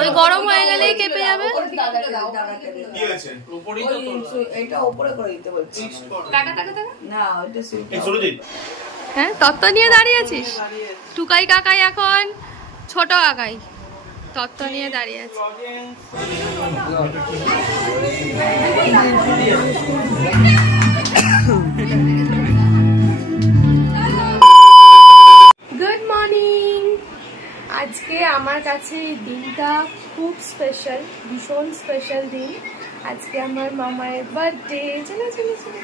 ওই গরম হয়ে গেলেই কেঁপে যাবে। হ্যাঁ তত্ত্ব নিয়ে দাঁড়িয়ে আছিস? টুকাই কাকাই এখন ছোট কাকাই তত্ত্ব নিয়ে দাঁড়িয়ে আছে। Good morning. আজকে আমার কাছে এই দিনটা খুব স্পেশাল, ভীষণ স্পেশাল দিন। আজকে আমার মামার বার্থডে। চলো চলো চলো,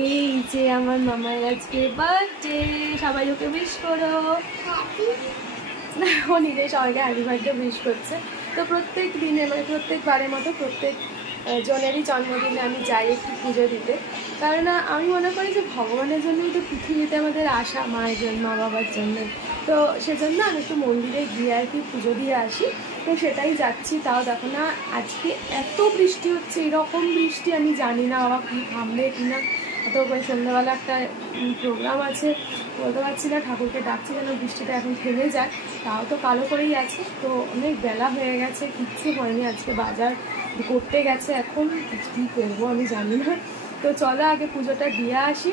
এই যে আমার মামার আজকে বার্থডে, সবাই ওকে উইশ করো। ও নিজে সবাইকে হ্যাপি বার্থডে উইশ করছে। তো প্রত্যেক দিনে মানে প্রত্যেকবারের মতো প্রত্যেক জনেরই জন্মদিনে আমি যাই একটু পুজো দিতে, কারণ আমি মনে করি যে ভগবানের জন্যই তো পৃথিবীতে আমাদের আসা, মায়ের জন্য, মা বাবার জন্য। তো সেজন্য আমি একটু মন্দিরে গিয়ে আর কি পুজো দিয়ে আসি। তো সেটাই যাচ্ছি। তাও দেখো না আজকে এত বৃষ্টি হচ্ছে, এরকম বৃষ্টি আমি জানি না বাবা কি থামবে কিনা। তো সন্ধ্যাবেলা একটা প্রোগ্রাম আছে, বলতে পারছি না, ঠাকুরকে ডাকছি যেন বৃষ্টিটা এখন থেমে যায়। তাও তো কালো করেই আছে। তো অনেক বেলা হয়ে গেছে, কিচ্ছু হয়নি, আজকে বাজার করতে গেছে। এখন কী করবো আমি জানি না। তো চলো আগে পুজোটা দিয়ে আসি।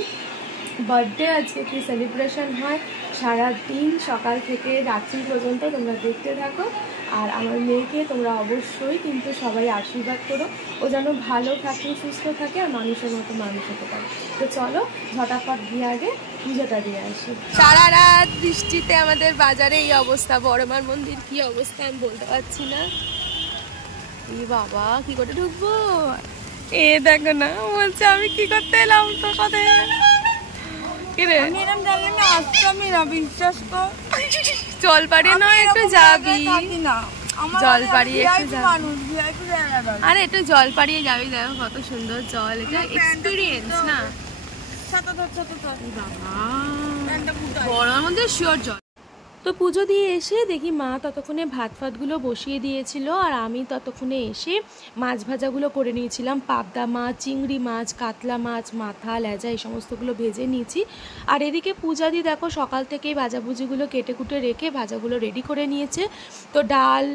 বার্থডে আজকে কি সেলিব্রেশন হয় সারাদিন সকাল থেকে রাত্রি পর্যন্ত তোমরা দেখতে থাকো। আর আমার মেয়েকে তোমরা অবশ্যই কিন্তু সবাই আশীর্বাদ করো, ও যেন ভালো থাকে, সুস্থ থাকে, আর মানুষের মতো মানুষ হতে পারে। তো চলো ঝটাফট গিয়ে আগে পুজোটা দিয়ে আসি। সারা রাত বৃষ্টিতে আমাদের বাজারে এই অবস্থা। বড়মার মন্দির কি অবস্থা আমি বলতে পারছি না। এই বাবা কি করে ঢুকবো? এ দেখো না, বলছে আমি কি করতে এলাম তোর সাথে। জলপাড়ি নয় একটু যাবি, জলপাড়ি একটু যাবি। আরে একটু জলপাড়িয়ে যাবি, দেখো কত সুন্দর জল, এটা এক্সপিরিয়েন্স না। বড়ার মধ্যে শিওর জল। তো পুজো দিয়ে এসে দেখি মা ততক্ষণে ভাত ফাতগুলো বসিয়ে দিয়েছিল, আর আমি ততক্ষণে এসে মাছ ভাজাগুলো করে নিয়েছিলাম। পাবদা মাছ, চিংড়ি মাছ, কাতলা মাছ, মাথা, লেজা এই সমস্তগুলো ভেজে নিয়েছি। আর এদিকে পূজাদি দেখো সকাল থেকেই ভাজাভুজিগুলো কেটে কুটে রেখে ভাজাগুলো রেডি করে নিয়েছে। তো ডাল,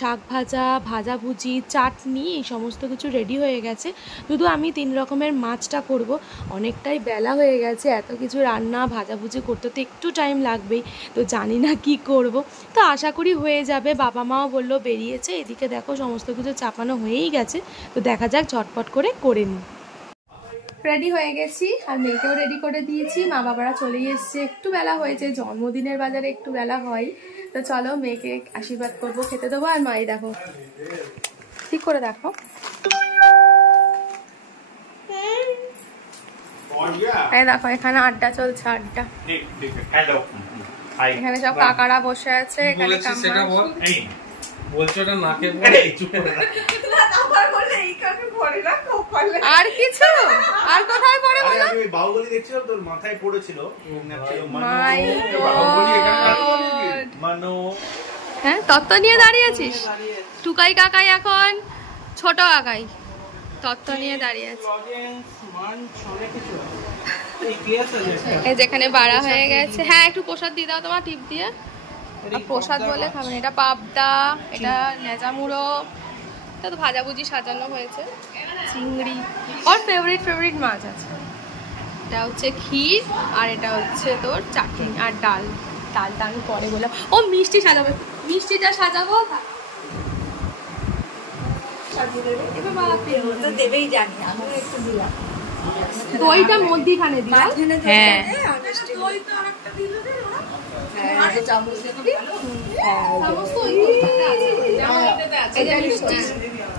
শাক ভাজা, ভাজাভুজি, চাটনি এই সমস্ত কিছু রেডি হয়ে গেছে। শুধু আমি 3 রকমের মাছটা করব। অনেকটাই বেলা হয়ে গেছে, এত কিছু রান্না ভাজাভুজি করতে তো একটু টাইম লাগবেই। তো জানি না কি করব, তো আশা করি হয়ে যাবে। বাবা মাও বললো বেরিয়েছে। এদিকে দেখো সমস্ত কিছু চাপানো হয়েই গেছে। তো দেখা যাক ঝটপট করে নিই। রেডি হয়ে গেছি, আর মেয়েকেও রেডি করে দিয়েছি। মা বাবারা চলেই এসছে, একটু বেলা হয়েছে, জন্মদিনের বাজারে একটু বেলা হয়। তো চলো মেয়েকে আশীর্বাদ করবো, খেতে দেবো। আর মাই দেখো ঠিক করে দেখো, এই দেখো এখানে আড্ডা চলছে, আড্ডা। এখানে সব কাকারা বসে আছে, এখানে আর কিছু আর কোথায় পড়ে বলো? বাহুবলী দেখছিলাম, তোর মাথায় পড়েছিল। হ্যাঁ তত্ত্ব নিয়ে দাঁড়িয়ে আছিস? টুকাই কাকাই এখন ছোট কাকাই তত্ত্ব নিয়ে দাঁড়িয়ে আছে। এই যেখানে বাড়া হয়ে গেছে। হ্যাঁ একটু প্রসাদ দিয়ে দাও তোমার টিপ দিয়ে। প্রসাদ বলে খাবেন। এটা পাবদা, এটা লেজা মুড়ো, এটা তো ভাজাভুজি সাজানো হয়েছে, চিংড়ি, আর ফেভারিট মাছ আছে। এটা হচ্ছে ক্ষীর, আর এটা হচ্ছে তোর চাটনি, আর ডালটা আমি পরে বললাম। ও মিষ্টি সাজাবো, মিষ্টিটা সাজাবো দেবেই জানি, আমি একটু দিলাম দইটা মধ্যিখানে দিলাম। হ্যাঁ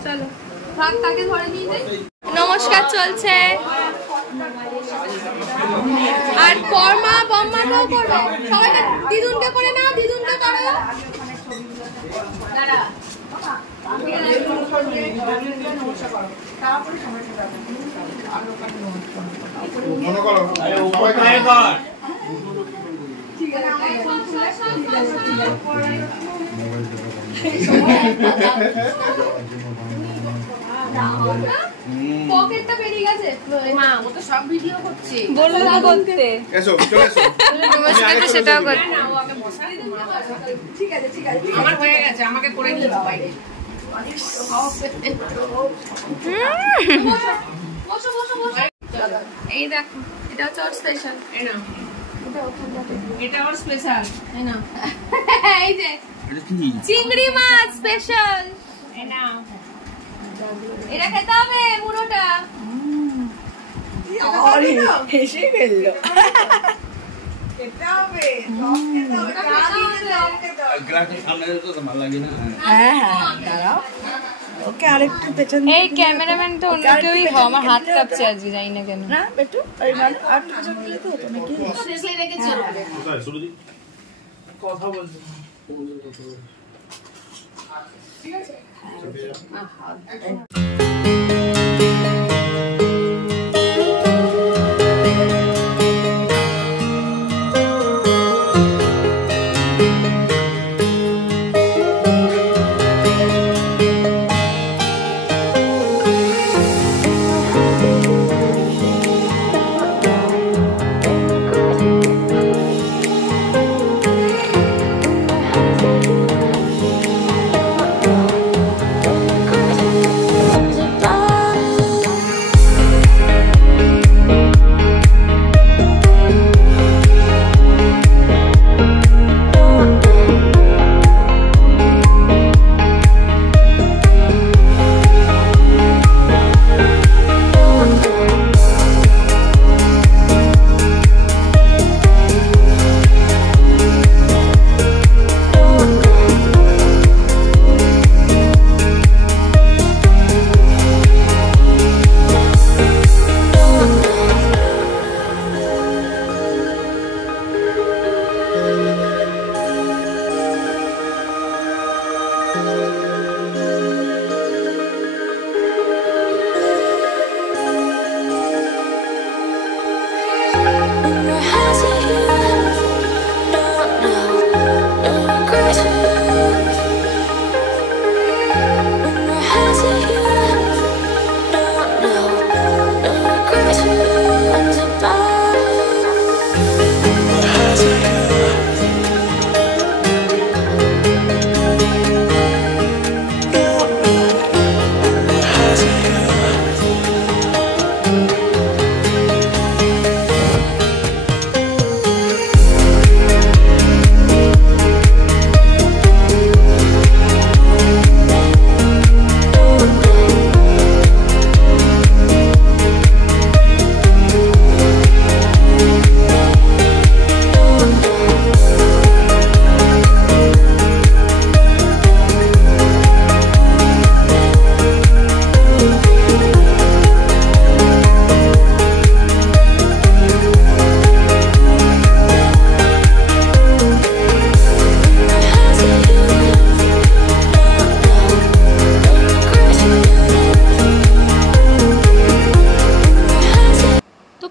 চলো ভাগ তাকে ধরে নিয়ে যাই। নমস্কার চলছে, আর বর্মা বম্মাকেও করবো। সবাইকে দিদুনকে করে নাও, দিদুনকে করো। মনে করো ঠিক আছে। পকেটটা বেরিয়ে গেছে মা, ও তো সব ভিডিও করছে, বললো না করতে। এসো চলে এসো, নমস্কার তো সেটাও করতে। না ও আগে মশারি দিতে। ঠিক আছে আমার হয়ে গেছে, আমাকে করে দিয়েছে বাইরে। বসো বসো বসো। এই দেখো, এটা হচ্ছে ওর স্পেশাল। এই নাও, এটা ওখানটাতে। এটা আমার স্পেশাল। এই নাও। এই যে চিংড়ি মাছ স্পেশাল। এই নাও, এটা খেতে হবে পুরোটা। হেসে ফেললো। হ্যাঁ দাঁড়াও, ওকে আরেকটু পেছন। এই ক্যামেরাম্যান তো অন্য কেউই হয়, আমার হাত কাঁপছে আজকে, জানি না কেন। না বেটু, ওই মানে আর পেছন দিলে তো হতো নাকি? কথা বলছো ঠিক আছে।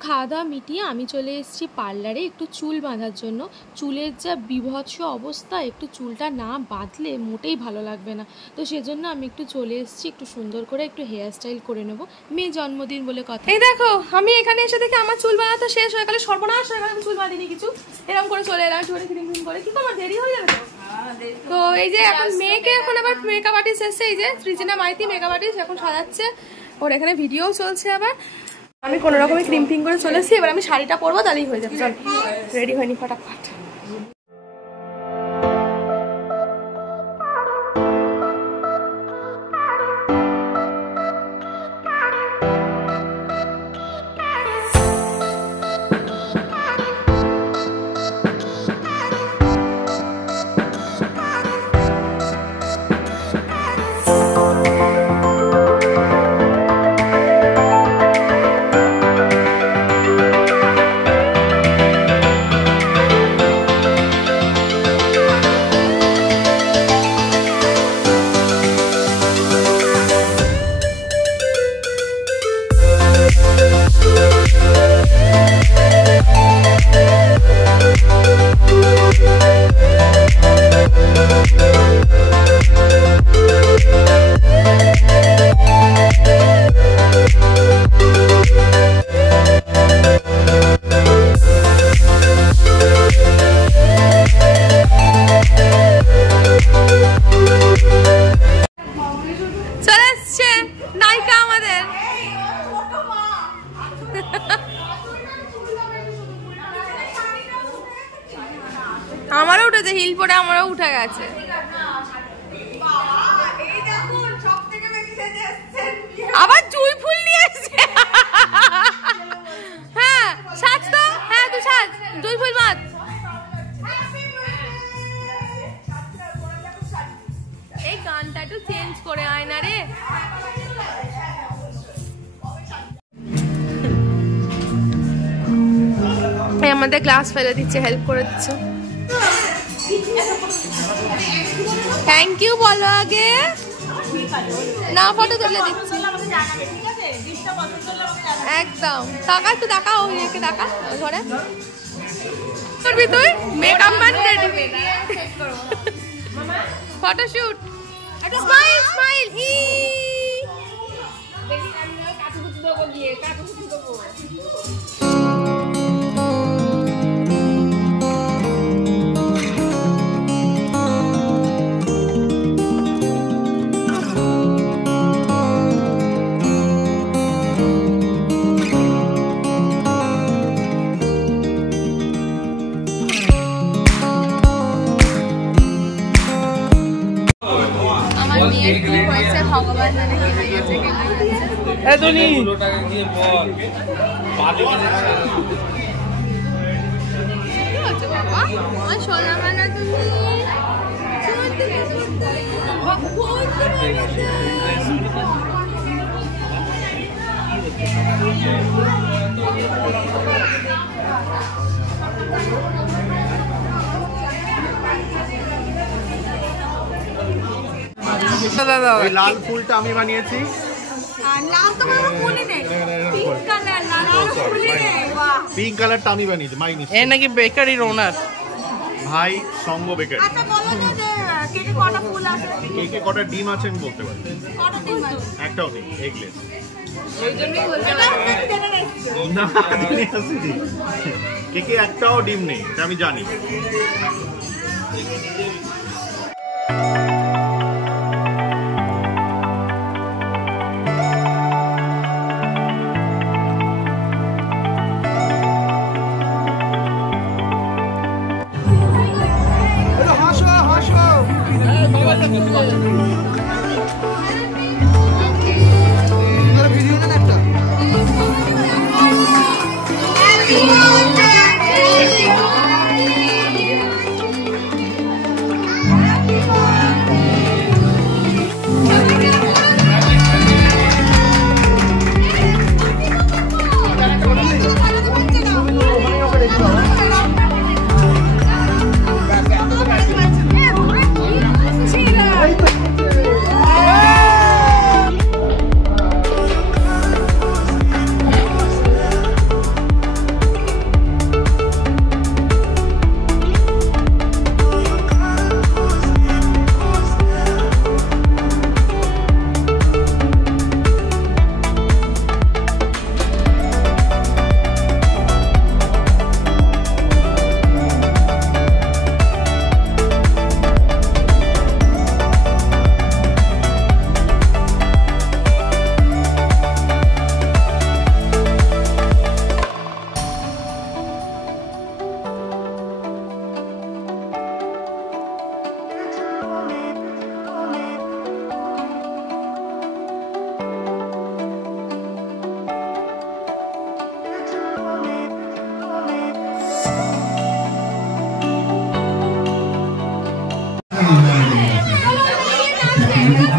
খাওয়া দাওয়া মিটিয়ে আমি চলে এসেছি পার্লারে একটু চুল বাঁধার জন্য। চুলের যা বিভৎস অবস্থা, একটু চুলটা না বাঁধলে মোটেই ভালো লাগবে না। তো সেজন্য আমি একটু চলে এসেছি, একটু সুন্দর করে একটু হেয়ার স্টাইল করে নেব, মেয়ে জন্মদিন বলে কথা। এই দেখো, আমি এখানে এসে দেখি আমার চুল বাঁধা তো শেষ হয়ে গেল, সর্বনাশ হয়ে গেল, আমি চুল বাঁধিনি কিছু, এরকম করে চলে এলাম একটু ক্রিম ক্রিম করে। কি আমার দেরি হয়ে যাবে তো এই যে এখন মেয়েকে এখন আবার মেকআপ আর্টিস্ট এসছে, এই যে সৃজনা মাইতি মেকআপ আর্টিস্ট এখন সাজাচ্ছে, ওর এখানে ভিডিও চলছে। আবার আমি কোনো রকমে ক্রিম ফিং করে চলে এসেছি, এবার আমি শাড়িটা পরবো, তাহলেই হয়ে যাবে। চল রেডি হয়নি ফটাফট। আমারও উঠেছে, হিল পরে আমারও উঠে গেছে। আবার জুই ফুল নিয়ে এসছে। হ্যাঁ সাজ তো, হ্যাঁ তুই সাজ, জুই ফুল মাত। এই গানটা একটু চেঞ্জ করে আয় না রে। আমাদের গ্লাস ফেলে দিচ্ছে, হেল্প করে দিচ্ছে। থ্যাংক ইউ বলো আগে, না ফটো তুলে দিচ্ছি একদম। টাকা একটু টাকা, ওকে টাকা ঘরে করবি তুই, makeup man ready, photoshoot, smile smile. ভগবান জানে কি হয়েছে, বাবা আমার সোনা মানা তুমি লাল ফুলটা আমি বানিয়েছি। পিঙ্ক কালারটা আমি বানিয়েছি, মাই মিস্টেক। এ নাকি বেকারির ওনার ভাই সঙ্গ বেকারি। কেকে কটা ডিম আছে আমি বলতে পারি, একটাও নেই, এগলেস। না কেকে একটাও ডিম নেই, এটা আমি জানি।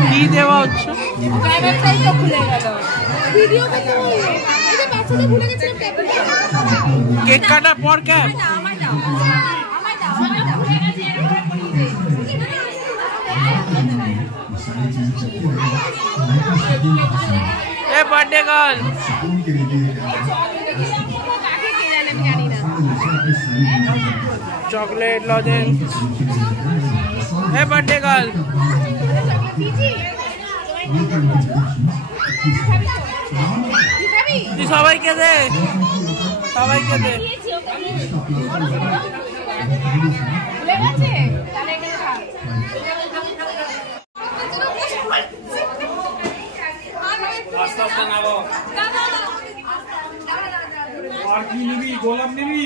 কি দেওয়া হচ্ছে? কেক কাটার পর cap a birthday girl chocolate lozenges a birthday girl তুই সবাইকে দে সবাইকে দে আস্তে আস্তে নাও আর কি নিবি গোলাপ নিবি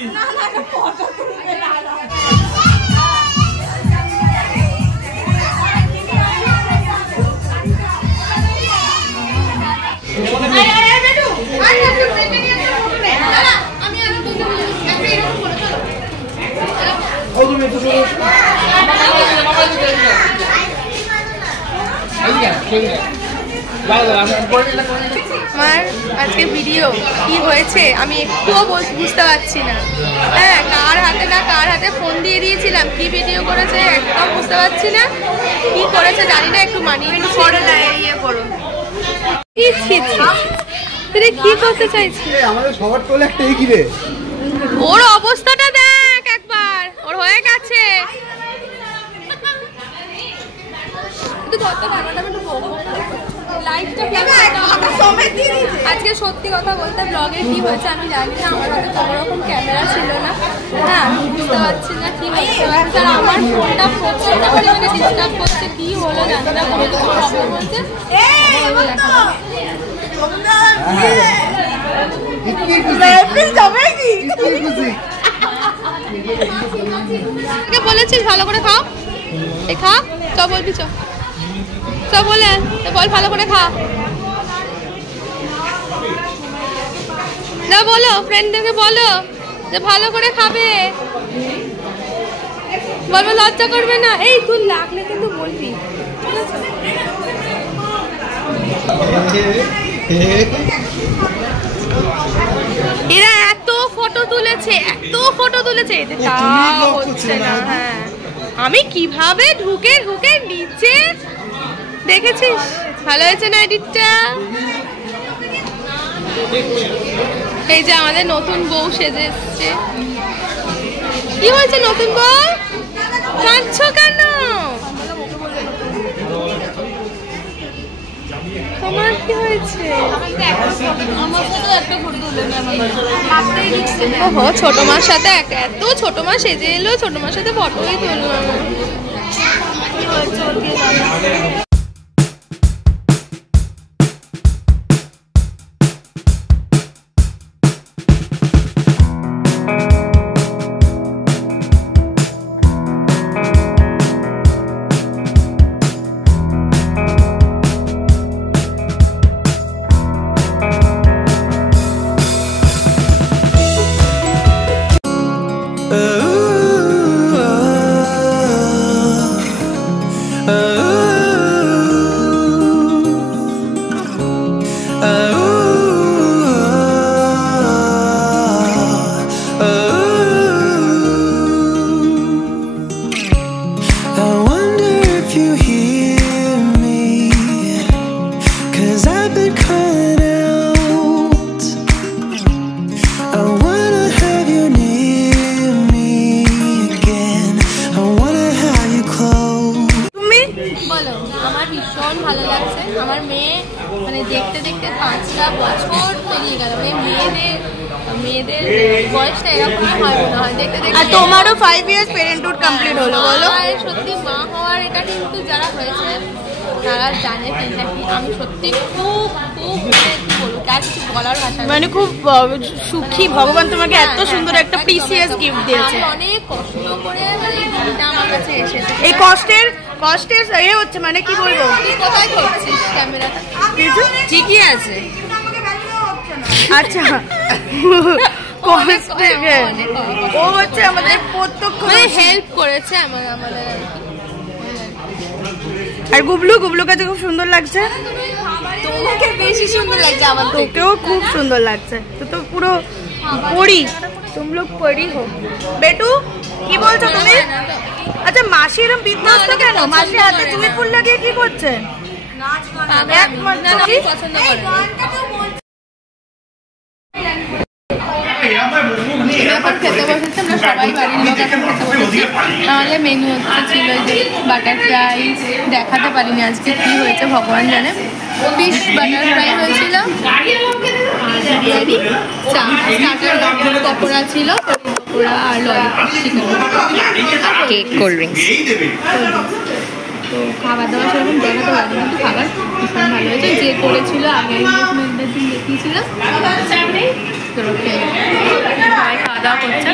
আমার আজকে ভিডিও কি হয়েছে আমি একটুও বুঝতে পারছি না। হ্যাঁ, কার হাতে ফোন দিয়ে দিয়েছিলাম, কি ভিডিও করেছে একদম বুঝতে পারছি না, কি করেছে জানি না। একটু মানিয়ে একটু করো না, ইয়ে করো। কি করতে চাইছি? আমাদের সবার টোলে একটা এগিয়ে ওর অবস্থাটা দেখ একবার, ওর হয়ে গেছে। আজকে সত্যি কথা বলতে ব্লগে কি হয়েছে আমি জানি না, আমার হাতে কোনো রকম ক্যামেরা ছিল না। হ্যাঁ, আমি বুঝতে পারছি না কি হচ্ছে। আর আমার ফোনটা প্রচন্ড পরিমাণে ডিস্টার্ব করছে, কি হলো জানি না, কোনো কিছু প্রবলেম হচ্ছে। বলেছিস ভালো করে খাও, এই খা, চ বলবি, চ বলে বল ভালো করে খা। না বলো, ফ্রেন্ডদেরকে বলো যে ভালো করে খাবে, বলবো লজ্জা করবে না। এই তুই লাগলে কিন্তু বলবি। এরা এত ফটো তুলেছে, তা হচ্ছে না। হ্যাঁ, আমি কিভাবে ঢুকে নিচে দেখেছিস? ভালো হয়েছে না এডিটটা? এই যে আমাদের নতুন বউ সেজে এসছে। কি হয়েছে নতুন বউ, কাঁদছো কেন? তোমার কি হয়েছে? ওহো, ছোট মার সাথে এত ছোট মা সেজে এলো, ছোট মার সাথে ফটোই তুললো। ভালো লাগছে। আমার মেয়ে মানে দেখতে দেখতে 5টা বছর পেরিয়ে গেল। মেয়েদের বয়সটা এরকমই হয় মনে হয় দেখতে দেখতে। আর তোমারও 5 ইয়ার্স প্যারেন্টহুড কমপ্লিট হলো, বলো। সত্যি মা হওয়ার এটা কিন্তু যারা হয়েছে তারা জানে ফিলটা কি। আমি সত্যি খুব কিছু বলার ভাষা মানে খুব সুখী, ভগবান তোমাকে এত সুন্দর একটা প্রিসিয়াস গিফট দিয়েছে। অনেক কষ্ট করে মানে আমার কাছে এসেছে। এই কষ্টের এ হচ্ছে মানে কি বলবো। কোথায় করছিস ক্যামেরাটা? ঠিকই আছে। আচ্ছা, ও হচ্ছে আমাদের প্রত্যক্ষ হেল্প করেছে আমাদের। আর গুবলু কাছে খুব সুন্দর লাগছে। তোমাকে বেশি সুন্দর লাগছে, আমার তোকেও খুব সুন্দর লাগছে। তো পুরো পরি, তুমি লোক পরি হো। বেটু কি বলছো তুমি? আচ্ছা, মাসি এরকম বিধ্বস্ত কেন? মাসি হাতে চুই ফুল লাগিয়ে কি করছে? খেতে বসেছে, আমরা সবাই বাড়ির লোক এখন খেতে বসেছি। আমাদের মেনু ছিল যে বাটার ফ্রাই, দেখাতে পারিনি আজকে কি হয়েছে ভগবান জানে। ফিশ বাটার ফ্রাই হয়েছিল, বিরিয়ানি, চা, স্টার্টার পকোড়া ছিল, পকোড়া আর lollipop, chicken, cake, cold drinks. তো খাবার দাবার সেরকম দেখাতে পারিনি, কিন্তু খাবার ভীষণ ভালো হয়েছে। যে করেছিল আগে ইনভেস্টমেন্টের দিন দেখিয়েছিলাম, সবাই খাওয়া দাওয়া করছে।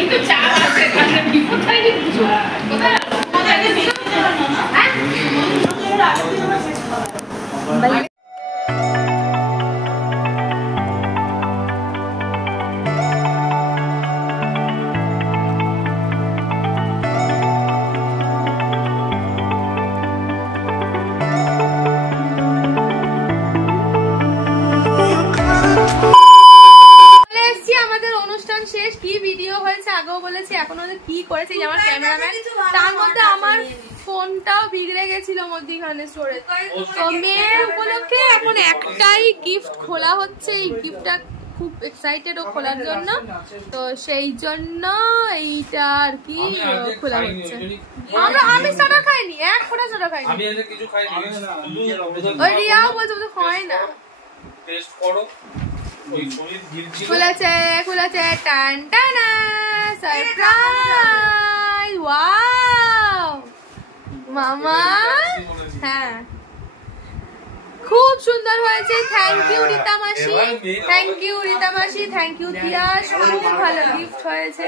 ফোনটাও বিগড়ে গেছিল মধ্যিখানে স্টোরেজ। তো মেয়ের উপলক্ষে এখন একটাই গিফট খোলা হচ্ছে, এই গিফটটা খুব এক্সাইটেড ও খোলার জন্য, তো সেই জন্য এইটা আর কি খোলা হচ্ছে। আমি স্টার্টার খাইনি, এক ফোঁটা স্টার্টার খাইনি। ওই রিয়াও বলছে হয় না। খুলেছে খুলেছে, টান টানা সারপ্রাইজ, ওয়াও মামা। হ্যাঁ খুব সুন্দর হয়েছে, থ্যাংক ইউ রীতা মাসি, থ্যাংক ইউ রীতা মাসি, থ্যাংক ইউ তিয়াস, খুব ভালো গিফট হয়েছে।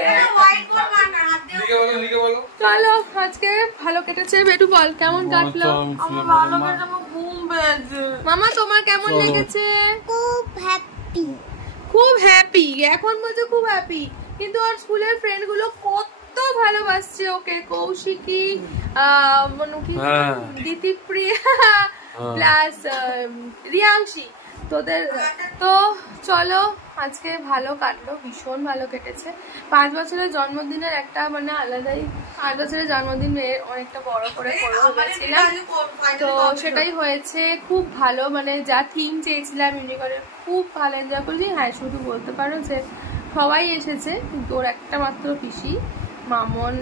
চলো আজকে ভালো কেটেছে। বেটু বল কেমন কাটলো? মামা তোমার কেমন লেগেছে? খুব হ্যাপি, খুব হ্যাপি, এখন বলছে খুব হ্যাপি, কিন্তু ওর স্কুলের ফ্রেন্ড গুলো কত ভালোবাসছে ওকে, কৌশিকী, মনুকি, দিতিপ্রিয়া প্লাস রিয়াংশী, তোদের। তো চলো আজকে ভালো কাটলো, ভীষণ ভালো কেটেছে। 5 বছরের জন্মদিনের একটা মানে আলাদাই, 5 বছরের জন্মদিন মেয়ের অনেকটা বড় করে করেছিলাম, তো সেটাই হয়েছে। খুব ভালো, মানে যা থিম চেয়েছিলাম ইউনিকর্নের, খুব ভালো এনজয় করেছি। হ্যাঁ শুধু বলতে পারো যে সবাই এসেছে, কিন্তু ওর একটা মাত্র পিসি মামন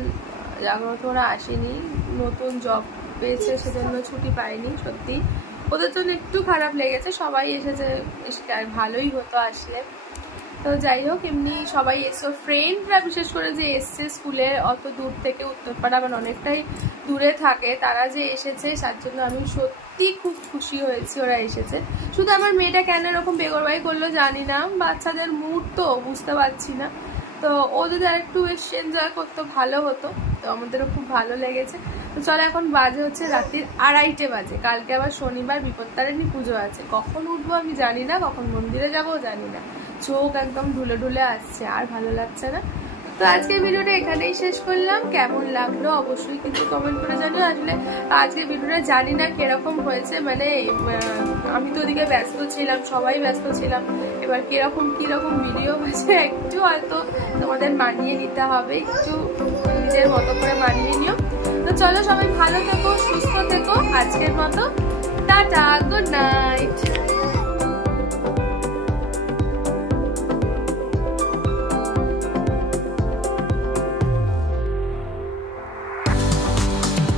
জাগ্রত ওরা আসেনি, নতুন জব পেয়েছে সেজন্য ছুটি পায়নি। সত্যি ওদের জন্য একটু খারাপ লেগেছে, সবাই এসেছে, ভালোই হতো আসলে। তো যাই হোক, এমনি সবাই এসো, ফ্রেন্ডরা বিশেষ করে যে এসছে স্কুলের অত দূর থেকে, উত্তরপাড়া মানে অনেকটাই দূরে থাকে, তারা যে এসেছে তার জন্য আমি সত্যি খুব খুশি হয়েছি ওরা এসেছে। শুধু আমার মেয়েটা কেন এরকম বেগরবাই করলো জানি না, বাচ্চাদের মুড তো বুঝতে পারছি না। তো ও যদি আরেকটু বেশি এনজয় করতো ভালো হতো, তো আমাদেরও খুব ভালো লেগেছে। তো চলো এখন বাজে হচ্ছে রাত্রির 2:30 বাজে, কালকে আবার শনিবার বিপত্তারিণী পুজো আছে, কখন উঠবো আমি জানি না, কখন মন্দিরে যাবো জানি না, চোখ একদম ঢুলে ঢুলে আসছে, আর ভালো লাগছে না। তো আজকের ভিডিওটা এখানেই শেষ করলাম, কেমন লাগলো অবশ্যই কিন্তু কমেন্ট করে জানিও। আসলে আজকের ভিডিওটা জানি না কিরকম হয়েছে, মানে আমি তো ওদিকে ব্যস্ত ছিলাম, সবাই ব্যস্ত ছিলাম, এবার কিরকম ভিডিও হয়েছে একটু হয়তো তোমাদের মানিয়ে নিতে হবে, একটু নিজের মতো করে মানিয়ে নিও। তো চলো সবাই ভালো থেকো, সুস্থ থেকো, আজকের মতো টাটা, গুড নাইট।